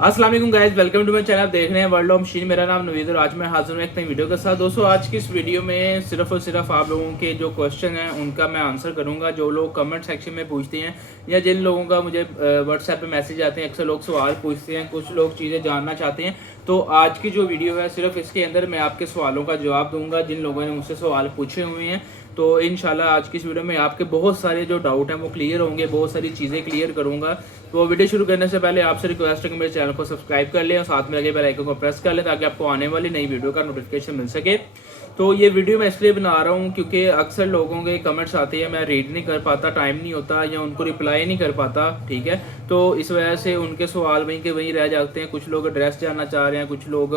अस्सलाम वालेकुम guys, welcome to my channel. आप देख रहे हैं वर्ल्ड ऑफ मशीन। मेरा नाम नवीद और आज मैं हाजिर हूँ एक नई वीडियो के साथ। दोस्तों, आज की इस वीडियो में सिर्फ और सिर्फ आप लोगों के जो क्वेश्चन हैं उनका मैं आंसर करूँगा। जो लोग कमेंट सेक्शन में पूछते हैं या जिन लोगों का मुझे व्हाट्सएप पे मैसेज आते हैं, अक्सर लोग सवाल पूछते हैं, कुछ लोग चीज़ें जानना चाहते हैं। तो आज की जो वीडियो है सिर्फ इसके अंदर मैं आपके सवालों का जवाब दूंगा जिन लोगों ने मुझसे सवाल पूछे हुए हैं। तो इंशाल्लाह आज की इस वीडियो में आपके बहुत सारे जो डाउट हैं वो क्लियर होंगे, बहुत सारी चीज़ें क्लियर करूंगा। तो वीडियो शुरू करने से पहले आपसे रिक्वेस्ट है कि मेरे चैनल को सब्सक्राइब कर लें और साथ में लगे बेल आइकन को प्रेस कर लें ताकि आपको आने वाली नई वीडियो का नोटिफिकेशन मिल सके। तो ये वीडियो मैं इसलिए बना रहा हूँ क्योंकि अक्सर लोगों के कमेंट्स आते हैं, मैं रीड नहीं कर पाता, टाइम नहीं होता या उनको रिप्लाई नहीं कर पाता। ठीक है, तो इस वजह से उनके सवाल वहीं के वहीं रह जाते हैं। कुछ लोग एड्रेस जानना चाह रहे हैं, कुछ लोग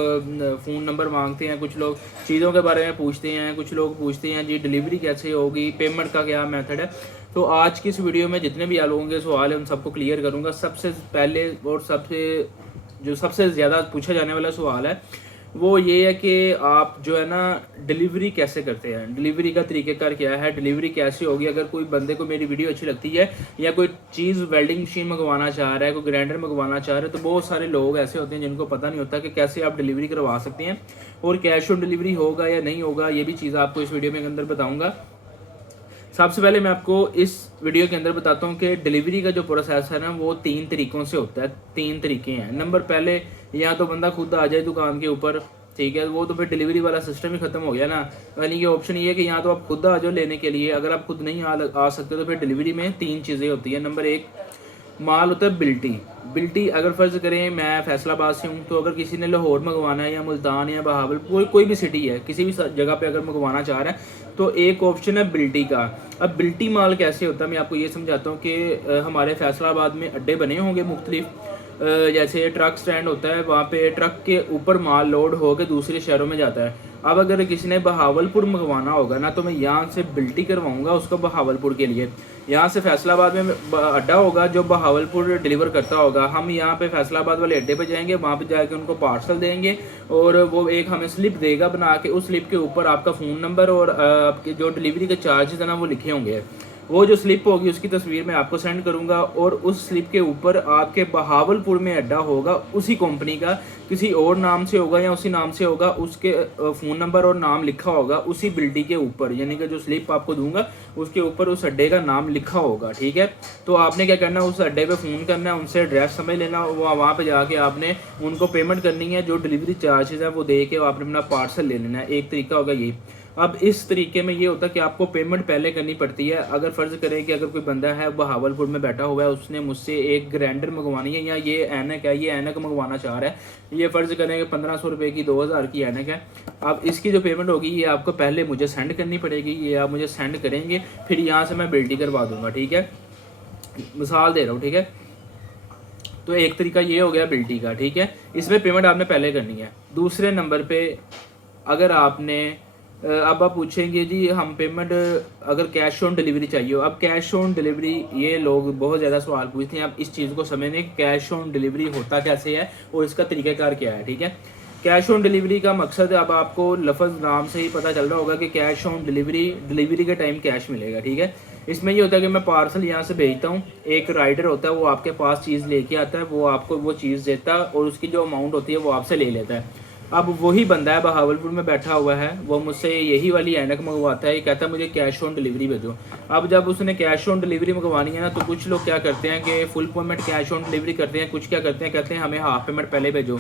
फ़ोन नंबर मांगते हैं, कुछ लोग चीज़ों के बारे में पूछते हैं, कुछ लोग पूछते हैं जी डिलीवरी कैसे होगी, पेमेंट का क्या मेथड है। तो आज की इस वीडियो में जितने भी आप लोगों के सवाल हैं उन सबको क्लियर करूँगा। सबसे पहले और सबसे ज़्यादा पूछा जाने वाला सवाल है वो ये है कि आप जो है ना डिलीवरी कैसे करते हैं, डिलीवरी का तरीक़ेकार क्या है, डिलीवरी कैसे होगी। अगर कोई बंदे को मेरी वीडियो अच्छी लगती है या कोई चीज़ वेल्डिंग मशीन मंगवाना चाह रहा है, कोई ग्राइंडर मंगवाना चाह रहा है, तो बहुत सारे लोग ऐसे होते हैं जिनको पता नहीं होता कि कैसे आप डिलीवरी करवा सकते हैं और कैश ऑन डिलीवरी होगा या नहीं होगा। ये भी चीज़ आपको इस वीडियो में अंदर बताऊँगा। सबसे पहले मैं आपको इस वीडियो के अंदर बताता हूँ कि डिलीवरी का जो प्रोसेस है ना वो 3 तरीक़ों से होता है। 3 तरीके हैं। नंबर पहले, या तो बंदा खुद आ जाए दुकान के ऊपर, ठीक है, वो तो फिर डिलीवरी वाला सिस्टम ही खत्म हो गया ना। यानी कि ऑप्शन ये है कि यहाँ तो आप खुद आ जाओ लेने के लिए। अगर आप खुद नहीं आ सकते तो फिर डिलीवरी में 3 चीज़ें होती हैं। नंबर 1 माल होता है बिल्टी। अगर फ़र्ज़ करें मैं फैसलाबाद से हूँ तो अगर किसी ने लाहौर मंगवाना है या मुल्तान या बहावलपुर, कोई भी सिटी है, किसी भी जगह पे अगर मंगवाना चाह रहा है तो एक ऑप्शन है बिल्टी का। अब बिल्टी माल कैसे होता है मैं आपको ये समझाता हूँ कि हमारे फैसलाबाद में अड्डे बने होंगे मुख्तलिफ, जैसे ट्रक स्टैंड होता है, वहाँ पे ट्रक के ऊपर माल लोड होकर दूसरे शहरों में जाता है। अब अगर किसी ने बहावलपुर मंगवाना होगा ना तो मैं यहाँ से बिल्टी करवाऊँगा उसको बहावलपुर के लिए। यहाँ से फैसलाबाद में अड्डा होगा जो बहावलपुर डिलीवर करता होगा। हम यहाँ पे फैसलाबाद वाले अड्डे पे जाएंगे, वहाँ पे जाके उनको पार्सल देंगे और वो एक हमें स्लिप देगा बना के। उस स्लिप के ऊपर आपका फ़ोन नंबर और आपके जो डिलीवरी के चार्जेस है ना वो लिखे होंगे। वो जो स्लिप होगी उसकी तस्वीर मैं आपको सेंड करूंगा और उस स्लिप के ऊपर आपके बहावलपुर में अड्डा होगा उसी कंपनी का, किसी और नाम से होगा या उसी नाम से होगा, उसके फ़ोन नंबर और नाम लिखा होगा उसी बिल्डिंग के ऊपर। यानी कि जो स्लिप आपको दूंगा उसके ऊपर उस अड्डे का नाम लिखा होगा। ठीक है, तो आपने क्या करना है, उस अड्डे पे फ़ोन करना है, उनसे एड्रेस समझ लेना, वहाँ पे जाके आपने उनको पेमेंट करनी है, जो डिलीवरी चार्जेस है वो दे के आपने अपना पार्सल ले लेना है। एक तरीका होगा ये। अब इस तरीके में ये होता है कि आपको पेमेंट पहले करनी पड़ती है। अगर फ़र्ज़ करें कि अगर कोई बंदा है बहावलपुर में बैठा हुआ है, उसने मुझसे एक ग्राइंडर मंगवानी है या ये ऐनक है, ये ऐनक मंगवाना चाह रहा है, ये फ़र्ज़ करें कि 1500 रुपये की 2000 की ऐनक है। अब इसकी जो पेमेंट होगी ये आपको पहले मुझे सेंड करनी पड़ेगी, ये आप मुझे सेंड करेंगे, फिर यहाँ से मैं बिल्टी करवा दूँगा। ठीक है, मिसाल दे रहा हूँ। ठीक है, तो एक तरीका ये हो गया बिल्टी का। ठीक है, इसमें पेमेंट आपने पहले करनी है। दूसरे नंबर पर अगर आपने अब आप पूछेंगे जी हम पेमेंट अगर कैश ऑन डिलीवरी चाहिए हो। अब कैश ऑन डिलीवरी ये लोग बहुत ज़्यादा सवाल पूछते हैं। अब इस चीज़ को समझने कैश ऑन डिलीवरी होता कैसे है और इसका तरीक़ाकार क्या है। ठीक है, कैश ऑन डिलीवरी का मकसद अब आपको लफ्ज़ नाम से ही पता चल रहा होगा कि कैश ऑन डिलीवरी के टाइम कैश मिलेगा। ठीक है, इसमें ये होता है कि मैं पार्सल यहाँ से भेजता हूँ, एक राइडर होता है वो आपके पास चीज़ लेके आता है, वो आपको वो चीज़ देता है और उसकी जो अमाउंट होती है वो आपसे ले लेता है। अब वही बंदा है बहावलपुर में बैठा हुआ है, वो मुझसे यही वाली ऐनक मंगवाता है, ये कहता है मुझे कैश ऑन डिलीवरी भेजो। अब जब उसने कैश ऑन डिलीवरी मंगवानी है ना तो कुछ लोग क्या करते हैं कि full payment cash on delivery करते हैं, कुछ क्या करते हैं कहते हैं हमें हाफ पेमेंट पहले भेजो।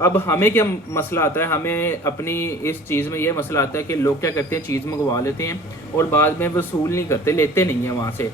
अब हमें क्या मसला आता है, हमें अपनी इस चीज़ में ये मसला आता है कि लोग क्या करते हैं चीज़ मंगवा लेते हैं और बाद में वसूल नहीं करते, लेते नहीं हैं वहाँ से।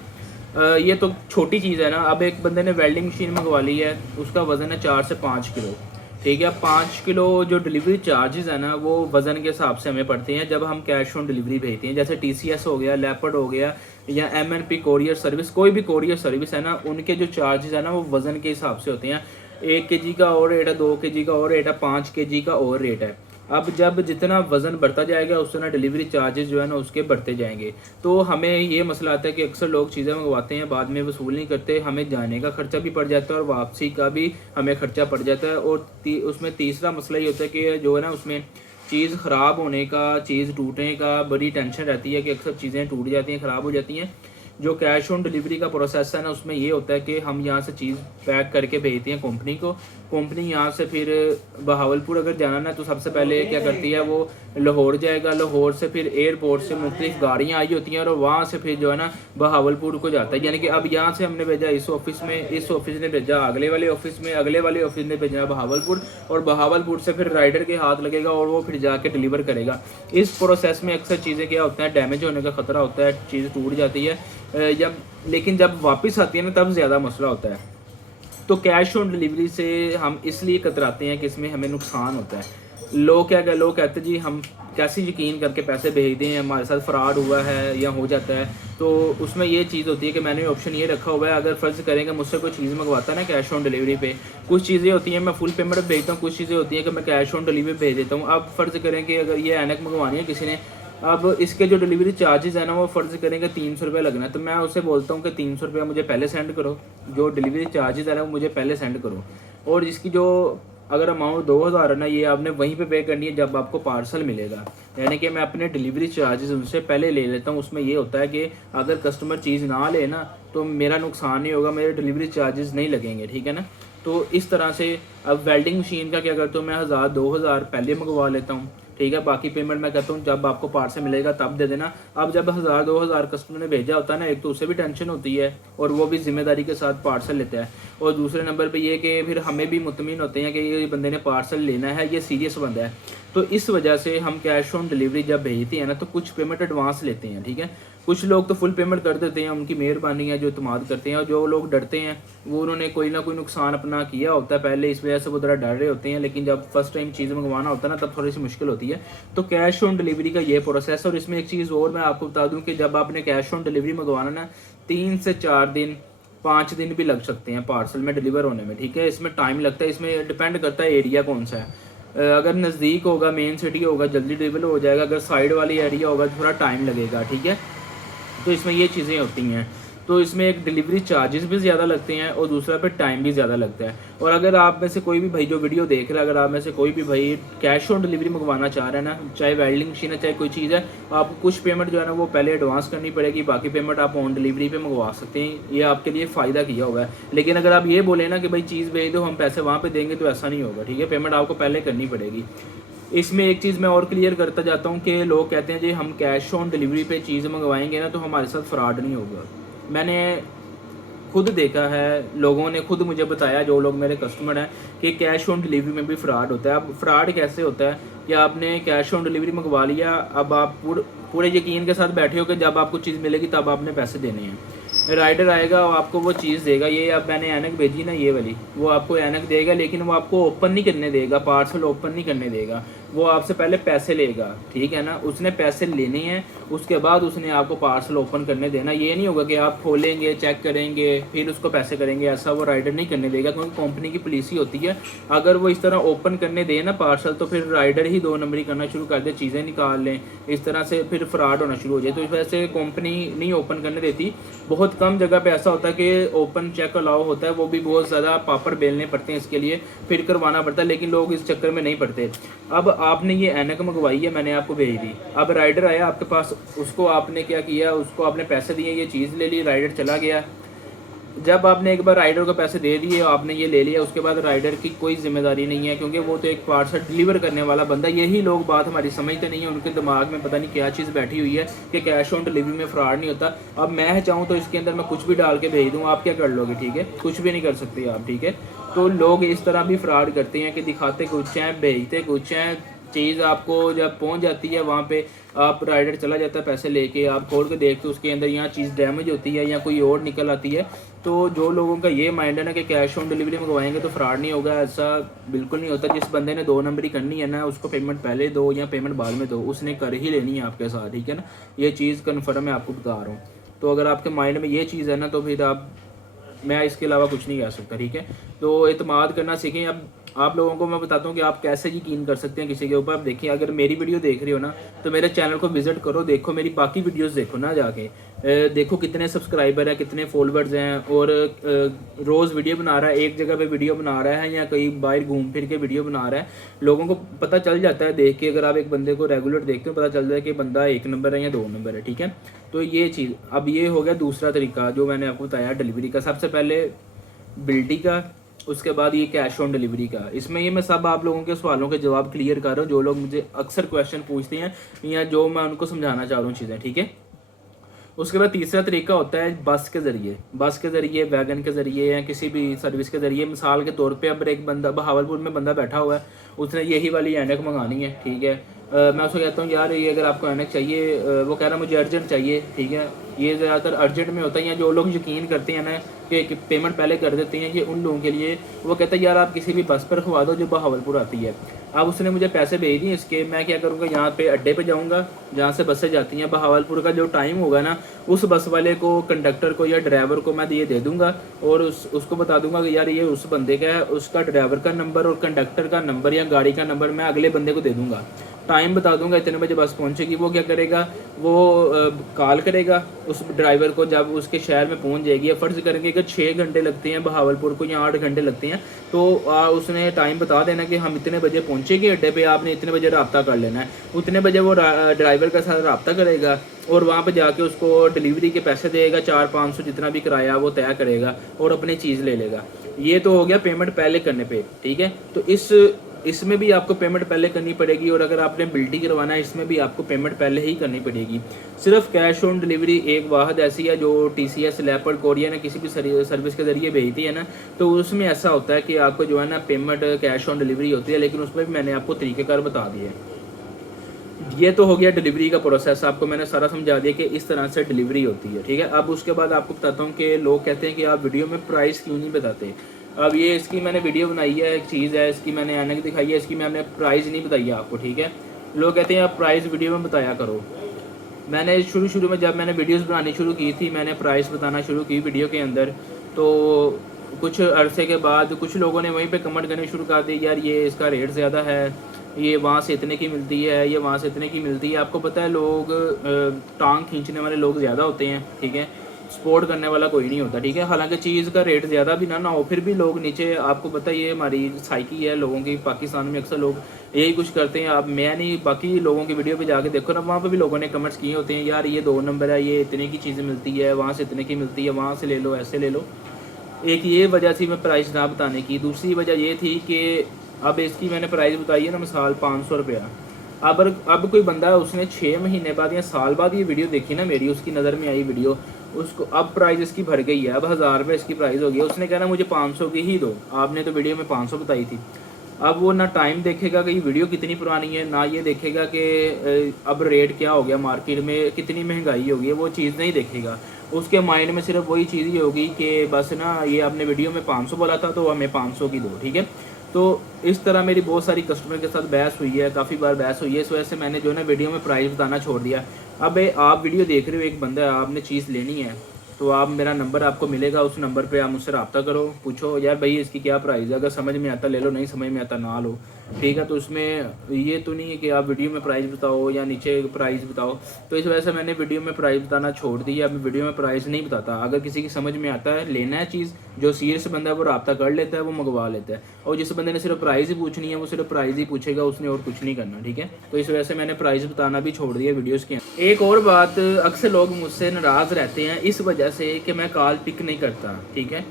ये तो छोटी चीज़ है ना। अब एक बंदे ने वेल्डिंग मशीन मंगवा ली है, उसका वज़न है 4 से 5 किलो। ठीक है, 5 किलो जो डिलीवरी चार्जेस है ना वो वज़न के हिसाब से हमें पड़ते हैं जब हम कैश ऑन डिलीवरी भेजते हैं। जैसे TCS हो गया, लेपर्ड हो गया या MNP कोरियर सर्विस, कोई भी कोरियर सर्विस है ना, उनके जो चार्जेस है ना वो वज़न के हिसाब से होते हैं। 1 kg का और रेट है, 2 kg का और रेट है, 5 kg का और रेट है। अब जब जितना वज़न बढ़ता जाएगा उतना डिलीवरी चार्जेस जो है ना उसके बढ़ते जाएंगे। तो हमें ये मसला आता है कि अक्सर लोग चीज़ें मंगवाते हैं बाद में वसूल नहीं करते, हमें जाने का खर्चा भी पड़ जाता है और वापसी का भी हमें खर्चा पड़ जाता है। और उसमें तीसरा मसला ये होता है कि जो है ना उसमें चीज़ ख़राब होने का, चीज़ टूटने का बड़ी टेंशन रहती है कि अक्सर चीज़ें टूट जाती हैं, ख़राब हो जाती हैं। जो कैश ऑन डिलीवरी का प्रोसेस है ना उसमें ये होता है कि हम यहाँ से चीज़ पैक करके भेजते हैं कंपनी को, कंपनी यहाँ से फिर बहावलपुर अगर जाना ना तो सबसे पहले क्या करती है, वो लाहौर जाएगा, लाहौर से फिर एयरपोर्ट से मुख्तलिफ गाड़ियाँ आई होती हैं और वहाँ से फिर जो है ना बहावलपुर को जाता है। यानी कि अब यहाँ से हमने भेजा इस ऑफिस में, इस ऑफिस ने भेजा अगले वाले ऑफिस में, अगले वाले ऑफिस ने भेजा बहावलपुर, और बहावलपुर से फिर राइडर के हाथ लगेगा और वो फिर जाके डिलीवर करेगा। इस प्रोसेस में अक्सर चीज़ें क्या होता है, डैमेज होने का खतरा होता है, चीज़ टूट जाती है लेकिन जब वापस आती है ना तब ज़्यादा मसला होता है। तो कैश ऑन डिलीवरी से हम इसलिए कतराते हैं कि इसमें हमें नुकसान होता है। लोग कहते हैं जी हम कैसे यकीन करके पैसे भेज दें, हमारे साथ फ्रॉड हुआ है या हो जाता है। तो उसमें ये चीज़ होती है कि मैंने ऑप्शन ये रखा हुआ है, अगर फ़र्ज़ करेंगे मुझसे कोई चीज़ मंगवाता है ना कैश ऑन डिलीवरी पे, कुछ चीज़ें होती हैं मैं फुल पेमेंट भेजता हूँ, कुछ चीज़ें होती हैं कि मैं कैश ऑन डिलीवरी भेज देता हूँ। अब फ़र्ज़ करें कि अगर ये ऐनक मंगवानी है किसी ने, अब इसके जो डिलीवरी चार्जेस है ना वो फ़र्ज़ करेंगे 300 रुपये लगना है, तो मैं उससे बोलता हूँ कि 300 रुपये मुझे पहले सेंड करो, जो डिलीवरी चार्जेस है ना वो मुझे पहले सेंड करो, और इसकी जो अगर अमाउंट 2000 है ना ये आपने वहीं पे करनी है जब आपको पार्सल मिलेगा। यानी कि मैं अपने डिलीवरी चार्जेस उनसे पहले ले लेता हूँ। उसमें ये होता है कि अगर कस्टमर चीज़ ना ले ना तो मेरा नुकसान नहीं होगा, मेरे डिलीवरी चार्जेस नहीं लगेंगे, ठीक है ना। तो इस तरह से अब वेल्डिंग मशीन का क्या करता हूँ मैं 1000-2000 पहले मंगवा लेता हूँ, ठीक है। बाकी पेमेंट मैं कहता हूँ जब आपको पार्सल मिलेगा तब दे देना। अब जब 1000-2000 कस्टमर ने भेजा होता है ना, एक तो उसे भी टेंशन होती है और वो भी जिम्मेदारी के साथ पार्सल लेता है, और दूसरे नंबर पे ये कि फिर हमें भी मुतमिन होते हैं कि ये बंदे ने पार्सल लेना है, ये सीरियस बंदा है। तो इस वजह से हम कैश ऑन डिलीवरी जब भेजते हैं ना तो कुछ पेमेंट एडवांस लेते हैं, ठीक है। कुछ लोग तो फुल पेमेंट कर देते हैं, उनकी मेहरबानी है जो इत्मीनान करते हैं, और जो लोग डरते हैं वो उन्होंने कोई ना कोई नुकसान अपना किया होता है पहले, इस वजह से वो ज़रा डर रहे होते हैं। लेकिन जब फर्स्ट टाइम चीज़ मंगवाना होता है ना तब थोड़ी सी मुश्किल होती है। तो कैश ऑन डिलीवरी का ये प्रोसेस है। और इसमें एक चीज़ और मैं आपको बता दूं कि जब आपने कैश ऑन डिलीवरी मंगवाना ना 3 से 4 दिन 5 दिन भी लग सकते हैं पार्सल में डिलीवर होने में, ठीक है। इसमें टाइम लगता है, इसमें डिपेंड करता है एरिया कौन सा है। अगर नज़दीक होगा, मेन सिटी होगा, जल्दी डिलीवर हो जाएगा, अगर साइड वाली एरिया होगा थोड़ा टाइम लगेगा, ठीक है। तो इसमें ये चीज़ें होती हैं। तो इसमें एक डिलीवरी चार्जेस भी ज़्यादा लगते हैं और दूसरा पे टाइम भी ज़्यादा लगता है। और अगर आप में से कोई भी भाई जो वीडियो देख रहा है, अगर आप में से कोई भी भाई कैश ऑन डिलीवरी मंगवाना चाह रहा है ना, चाहे वेल्डिंग मशीन है चाहे कोई चीज़ है, आपको कुछ पेमेंट जो है ना वो पहले एडवांस करनी पड़ेगी, बाकी पेमेंट आप ऑन डिलीवरी पे मंगवा सकते हैं। ये आपके लिए फ़ायदा किया होगा है। लेकिन अगर आप ये बोले ना कि भाई चीज़ भेज दो हम पैसे वहाँ पर देंगे, तो ऐसा नहीं होगा, ठीक है। पेमेंट आपको पहले करनी पड़ेगी। इसमें एक चीज़ मैं और क्लियर करता जाता हूँ कि लोग कहते हैं जी हम कैश ऑन डिलीवरी पे चीज़ मंगवाएंगे ना तो हमारे साथ फ्रॉड नहीं होगा। मैंने खुद देखा है, लोगों ने खुद मुझे बताया, जो लोग मेरे कस्टमर हैं, कि कैश ऑन डिलीवरी में भी फ्रॉड होता है। अब फ्रॉड कैसे होता है कि आपने कैश ऑन डिलीवरी मंगवा लिया, अब आप पूरे यकीन के साथ बैठे हो कि जब आपको चीज़ मिलेगी तब आपने पैसे देने हैं। राइडर आएगा और आपको वो चीज़ देगा, ये अब मैंने ऐनक भेजी ना ये वाली, वो आपको ऐनक देगा लेकिन वो आपको ओपन नहीं करने देगा, पार्सल ओपन नहीं करने देगा, वो आपसे पहले पैसे लेगा, ठीक है ना। उसने पैसे लेने हैं, उसके बाद उसने आपको पार्सल ओपन करने देना। ये नहीं होगा कि आप खोलेंगे, चेक करेंगे, फिर उसको पैसे करेंगे, ऐसा वो राइडर नहीं करने देगा, क्योंकि कंपनी की पॉलिसी होती है अगर वो इस तरह ओपन करने दे ना पार्सल तो फिर राइडर ही 2 नंबरी करना शुरू कर दे, चीज़ें निकाल लें, इस तरह से फिर फ्रॉड होना शुरू हो जाए। तो इस वजह से कंपनी नहीं ओपन करने देती। बहुत कम जगह पे ऐसा होता है कि ओपन चेक अलाउ होता है, वो भी बहुत ज़्यादा पापड़ बेलने पड़ते हैं इसके लिए, फिर करवाना पड़ता है, लेकिन लोग इस चक्कर में नहीं पड़ते। अब आपने ये ऐनक मंगवाई है, मैंने आपको भेज दी, अब राइडर आया आपके पास, उसको आपने क्या किया, उसको आपने पैसे दिए, ये चीज़ ले ली, राइडर चला गया। जब आपने एक बार राइडर को पैसे दे दिए, आपने ये ले लिया, उसके बाद राइडर की कोई जिम्मेदारी नहीं है, क्योंकि वो तो एक पार्सल डिलीवर करने वाला बंदा। यही लोग बात हमारी समझते नहीं है, उनके दिमाग में पता नहीं क्या चीज़ बैठी हुई है कि कैश ऑन डिलीवरी में फ्रॉड नहीं होता। अब मैं चाहूँ तो इसके अंदर मैं कुछ भी डाल के भेज दूँ, आप क्या कर लोगे, ठीक है, कुछ भी नहीं कर सकते आप, ठीक है। तो लोग इस तरह भी फ्रॉड करते हैं कि दिखाते कुछ हैं, भेजते कुछ हैं, चीज़ आपको जब पहुंच जाती है वहाँ पे आप राइडर चला जाता है पैसे लेके, आप खोल के देखते उसके अंदर यहाँ चीज़ डैमेज होती है या कोई और निकल आती है। तो जो लोगों का ये माइंड है ना कि कैश ऑन डिलीवरी मंगवाएंगे तो फ्रॉड नहीं होगा, ऐसा बिल्कुल नहीं होता। जिस बंदे ने 2 नंबरी करनी है ना, उसको पेमेंट पहले दो या पेमेंट बाद में दो, उसने कर ही लेनी है आपके साथ, ठीक है ना। ये चीज़ कन्फर्म मैं आपको बता रहा हूँ। तो अगर आपके माइंड में ये चीज़ है ना तो फिर आप, मैं इसके अलावा कुछ नहीं कह सकता, ठीक है। तो एतमाद करना सीखें। अब आप लोगों को मैं बताता हूँ कि आप कैसे यकीन कर सकते हैं किसी के ऊपर। आप देखिए, अगर मेरी वीडियो देख रहे हो ना तो मेरे चैनल को विजिट करो, देखो मेरी बाकी वीडियोस देखो ना जाके, देखो कितने सब्सक्राइबर हैं, कितने फॉलोअर्स हैं, और रोज़ वीडियो बना रहा है, एक जगह पे वीडियो बना रहा है या कहीं बाहर घूम फिर के वीडियो बना रहा है। लोगों को पता चल जाता है देख के, अगर आप एक बंदे को रेगुलर देखते हो पता चल जाता है कि बंदा 1 नंबर है या 2 नंबर है, ठीक है। तो ये चीज़, अब ये हो गया दूसरा तरीका जो मैंने आपको बताया डिलीवरी का। सबसे पहले बिल्टी का, उसके बाद ये कैश ऑन डिलीवरी का, इसमें ये मैं सब आप लोगों के सवालों के जवाब क्लियर कर रहा हूँ जो लोग मुझे अक्सर क्वेश्चन पूछते हैं या जो मैं उनको समझाना चाह रहा हूँ चीज़ें, ठीक है। उसके बाद तीसरा तरीका होता है बस के ज़रिए, वैगन के ज़रिए या किसी भी सर्विस के ज़रिए। मिसाल के तौर पे अब एक बंदा बहावलपुर में बंदा बैठा हुआ है, उसने यही वाली ऐनक मंगानी है, ठीक है। मैं उसको कहता हूँ यार ये अगर आपको ऐनक चाहिए, वो कह रहा है मुझे अर्जेंट चाहिए, ठीक है। ये ज़्यादातर अर्जेंट में होता है, या जो लोग यकीन करते हैं ना कि पेमेंट पहले कर देते हैं, ये उन लोगों के लिए। वो कहता है यार आप किसी भी बस पर खवा दो जो बहावलपुर आती है। अब उसने मुझे पैसे भेज दिए इसके, मैं क्या करूँगा, यहाँ पे अड्डे पे जाऊँगा जहाँ से बसें जाती हैं। बहावलपुर का जो टाइम होगा ना, उस बस वाले को, कंडक्टर को या ड्राइवर को मैं ये दे दूँगा और उसको बता दूँगा कि यार ये उस बंदे का है, उसका ड्राइवर का नंबर और कंडक्टर का नंबर या गाड़ी का नंबर मैं अगले बंदे को दे दूँगा। टाइम बता दूंगा इतने बजे बस पहुंचेगी। वो क्या करेगा, वो कॉल करेगा उस ड्राइवर को जब उसके शहर में पहुंच जाएगी। फ़र्ज़ करेंगे कि 6 घंटे लगते हैं बहावलपुर को या 8 घंटे लगते हैं, तो उसने टाइम बता देना कि हम इतने बजे पहुंचेंगे अड्डे पे, आपने इतने बजे रब्ता कर लेना है। उतने बजे वो ड्राइवर के साथ रब्ता करेगा और वहाँ पर जाके उसको डिलीवरी के पैसे देगा, 400-500 जितना भी किराया वो तय करेगा और अपनी चीज़ ले लेगा। ये तो हो गया पेमेंट पहले करने पे, ठीक है। तो इसमें भी आपको पेमेंट पहले करनी पड़ेगी, और अगर आपने बिल्टी करवाना है इसमें भी आपको पेमेंट पहले ही करनी पड़ेगी। सिर्फ कैश ऑन डिलीवरी एक वाहद ऐसी है जो TCS, लेपर्ड, कोरियर ने किसी भी सर्विस के ज़रिए भेजती है ना, तो उसमें ऐसा होता है कि आपको जो है ना पेमेंट कैश ऑन डिलीवरी होती है, लेकिन उसमें भी मैंने आपको तरीक़ेकार बता दिए। ये तो हो गया डिलीवरी का प्रोसेस, आपको मैंने सारा समझा दिया कि इस तरह से डिलीवरी होती है, ठीक है। अब उसके बाद आपको बताता हूँ कि लोग कहते हैं कि आप वीडियो में प्राइस क्यों नहीं बताते। अब ये इसकी मैंने वीडियो बनाई है, एक चीज़ है इसकी मैंने ऐनक दिखाई है, इसकी मैंने प्राइस नहीं बताई है आपको, ठीक है। लोग कहते हैं आप प्राइस वीडियो में बताया करो। मैंने शुरू में जब मैंने वीडियोस बनानी शुरू की थी, मैंने प्राइस बताना शुरू की वीडियो के अंदर, तो कुछ अरसे के बाद कुछ लोगों ने वहीं पे कमेंट करने शुरू कर दिए, यार ये इसका रेट ज़्यादा है, ये वहाँ से इतने की मिलती है, ये वहाँ से इतने की मिलती है। आपको पता है लोग टांग खींचने वाले लोग ज़्यादा होते हैं, ठीक है, सपोर्ट करने वाला कोई नहीं होता, ठीक है। हालांकि चीज़ का रेट ज़्यादा भी ना हो, फिर भी लोग नीचे, आपको पता है ये हमारी साइकी है लोगों की, पाकिस्तान में अक्सर लोग यही कुछ करते हैं। आप मैं नहीं, बाकी लोगों की वीडियो पे जाके देखो ना, वहाँ पे भी लोगों ने कमेंट्स किए होते हैं, यार ये 2 नंबर है, ये इतने की चीज़ें मिलती है, वहाँ से इतने की मिलती है, वहाँ से ले लो, ऐसे ले लो। एक ये वजह थी मैं प्राइस ना बताने की। दूसरी वजह ये थी कि अब इसकी मैंने प्राइस बताई है ना, मिसाल 500 रुपया। अब कोई बंदा है, उसने 6 महीने बाद या साल बाद ये वीडियो देखी ना मेरी, उसकी नज़र में आई वीडियो, उसको अब प्राइस इसकी भर गई है, अब 1000 रुपये इसकी प्राइस हो गई है। उसने कहना मुझे 500 की ही दो, आपने तो वीडियो में 500 बताई थी। अब वो ना टाइम देखेगा कि ये वीडियो कितनी पुरानी है, ना ये देखेगा कि अब रेट क्या हो गया, मार्केट में कितनी महंगाई होगी, वो चीज़ नहीं देखेगा। उसके माइंड में सिर्फ वही चीज़ ही होगी कि बस ना ये आपने वीडियो में 500 बोला था तो हमें 500 की दो, ठीक है। तो इस तरह मेरी बहुत सारी कस्टमर के साथ बहस हुई है, काफ़ी बार बहस हुई है, इस वजह से मैंने जो है ना वीडियो में प्राइस बताना छोड़ दिया। अब आप वीडियो देख रहे हो, एक बंदा है, आपने चीज़ लेनी है, तो आप, मेरा नंबर आपको मिलेगा, उस नंबर पे आप मुझसे रब्ता करो, पूछो यार भाई इसकी क्या प्राइस है, अगर समझ में आता ले लो, नहीं समझ में आता ना लो, ठीक है। तो उसमें ये तो नहीं है कि आप वीडियो में प्राइस बताओ या नीचे प्राइस बताओ। तो इस वजह से मैंने वीडियो में प्राइस बताना छोड़ दिया, अब वीडियो में प्राइस नहीं बताता। अगर किसी की समझ में आता है, लेना है चीज़, जो सीरियस बंदा है वो रब्ता कर लेता है, वो मंगवा लेता है। और जिस बंदे ने सिर्फ प्राइस ही पूछनी है वो सिर्फ प्राइस ही पूछेगा, उसने और कुछ नहीं करना, ठीक है। तो इस वजह से मैंने प्राइस बताना भी छोड़ दिया वीडियोज़ के। एक और बात, अक्सर लोग मुझसे नाराज़ रहते हैं इस वजह से कि मैं कॉल पिक नहीं करता, ठीक है।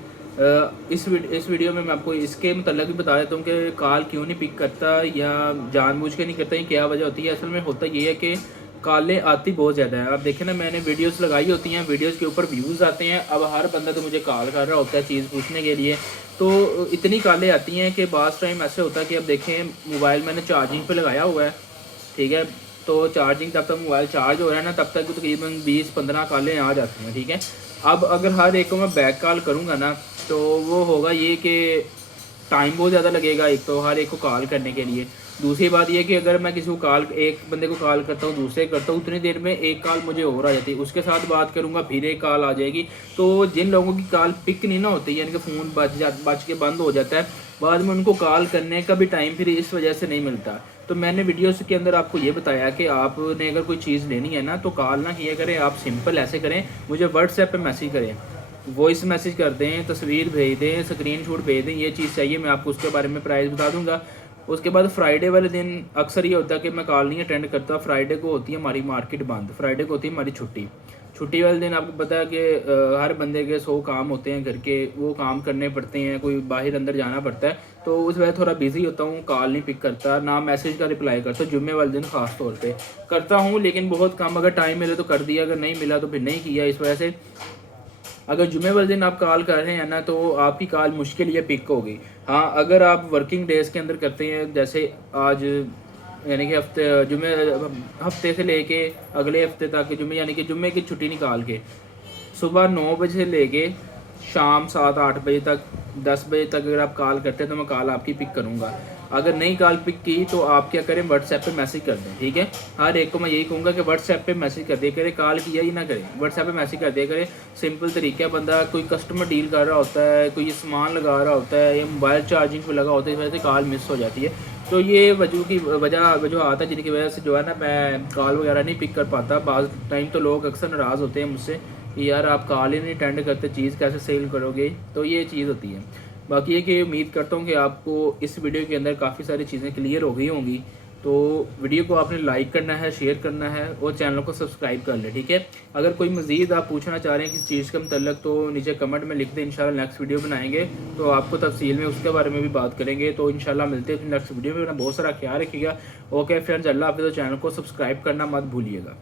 इस वीडियो में मैं आपको इसके मतलब भी बता देता हूँ कि कॉल क्यों नहीं पिक करता या जानबूझ के नहीं करता, ये क्या वजह होती है। असल में होता ये है कि कॉलें आती बहुत ज़्यादा है। आप देखें ना, मैंने वीडियोस लगाई होती हैं, वीडियोस के ऊपर व्यूज़ आते हैं। अब हर बंदा तो मुझे कॉल कर रहा होता है चीज़ पूछने के लिए, तो इतनी कॉलें आती हैं कि बास टाइम ऐसे होता है कि अब देखें मोबाइल मैंने चार्जिंग पर लगाया हुआ है, ठीक है। तो चार्जिंग तब तक मोबाइल चार्ज हो रहा है ना, तब तक तकरीबन 20-15 कॉलें आ जाती हैं, ठीक है। अब अगर हर एक को मैं बैक कॉल करूँगा ना, तो वो होगा ये कि टाइम बहुत ज़्यादा लगेगा, एक तो हर एक को कॉल करने के लिए। दूसरी बात ये कि अगर मैं किसी को कॉल, एक बंदे को कॉल करता हूँ, दूसरे करता हूँ, उतनी देर में एक कॉल मुझे और आ जाती है, उसके साथ बात करूँगा, फिर एक कॉल आ जाएगी। तो जिन लोगों की कॉल पिक नहीं ना होती, यानी कि फ़ोन बच के बंद हो जाता है, बाद में उनको कॉल करने का भी टाइम फिर इस वजह से नहीं मिलता। तो मैंने वीडियोस के अंदर आपको ये बताया कि आपने अगर कोई चीज़ लेनी है ना, तो कॉल ना किया करें, आप सिंपल ऐसे करें, मुझे व्हाट्सएप पे मैसेज करें, वॉइस मैसेज कर दें, तस्वीर भेज दें, स्क्रीनशॉट भेज दें, ये चीज़ चाहिए, मैं आपको उसके बारे में प्राइस बता दूंगा। उसके बाद फ्राइडे वाले दिन अक्सर ये होता है कि मैं कॉल नहीं अटेंड करता। फ्राइडे को होती है हमारी मार्केट बंद, फ्राइडे को होती है हमारी छुट्टी। छुट्टी वाले दिन आपको पता है कि हर बंदे के 100 काम होते हैं घर के, वो काम करने पड़ते हैं, कोई बाहर अंदर जाना पड़ता है, तो उस वजह थोड़ा बिजी होता हूँ, कॉल नहीं पिक करता, ना मैसेज का रिप्लाई करता। जुम्मे वाले दिन ख़ास तौर पे करता हूँ, लेकिन बहुत कम। अगर टाइम मिले तो कर दिया, अगर नहीं मिला तो फिर नहीं किया। इस वजह से अगर जुम्मे वाले दिन आप कॉल कर रहे हैं ना, तो आपकी कॉल मुश्किल ये पिक होगी। हाँ, अगर आप वर्किंग डेज़ के अंदर करते हैं, जैसे आज यानी कि हफ्ते से लेके अगले हफ्ते तक जुम्मे, यानी कि जुम्मे की छुट्टी निकाल के सुबह 9 बजे से लेके शाम 7-8 बजे तक, 10 बजे तक अगर आप कॉल करते हैं तो मैं कॉल आपकी पिक करूँगा। अगर नहीं कॉल पिक की तो आप क्या करें, व्हाट्सएप पे मैसेज कर दें, ठीक है। हर एक को मैं यही कहूँगा कि व्हाट्सएप पे मैसेज कर दिया करें, कॉल किया ही ना करें, व्हाट्सएप पे मैसेज कर दिया करें। सिंपल तरीका है, बंदा कोई कस्टमर डील कर रहा होता है, कोई सामान लगा रहा होता है, या मोबाइल चार्जिंग पे लगा होता है, इस वजह से कॉल मिस हो जाती है। तो ये वजह आता है जिनकी वजह से जो है ना, मैं कॉल वगैरह नहीं पिक कर पाता। बाज़ टाइम तो लोग अक्सर नाराज़ होते हैं मुझसे कि यार आप कॉल ही नहीं अटेंड करते, चीज़ कैसे सेल करोगे, तो ये चीज़ होती है। बाकी ये कि उम्मीद करता हूँ कि आपको इस वीडियो के अंदर काफ़ी सारी चीज़ें क्लियर हो गई होंगी। तो वीडियो को आपने लाइक करना है, शेयर करना है और चैनल को सब्सक्राइब कर लें, ठीक है। अगर कोई मज़ीद आप पूछना चाह रहे हैं किसी चीज़ के मतलब, तो नीचे कमेंट में लिख दें, इंशाल्लाह नेक्स्ट वीडियो बनाएंगे तो आपको तफसील में उसके बारे में भी बात करेंगे। तो इंशाल्लाह मिलते हैं नेक्स्ट वीडियो में। बहुत सारा ख्याल रखिएगा। ओके फ्रेंड्स, अल्लाह हाफ़िज़। चैनल को सब्सक्राइब करना मत भूलिएगा।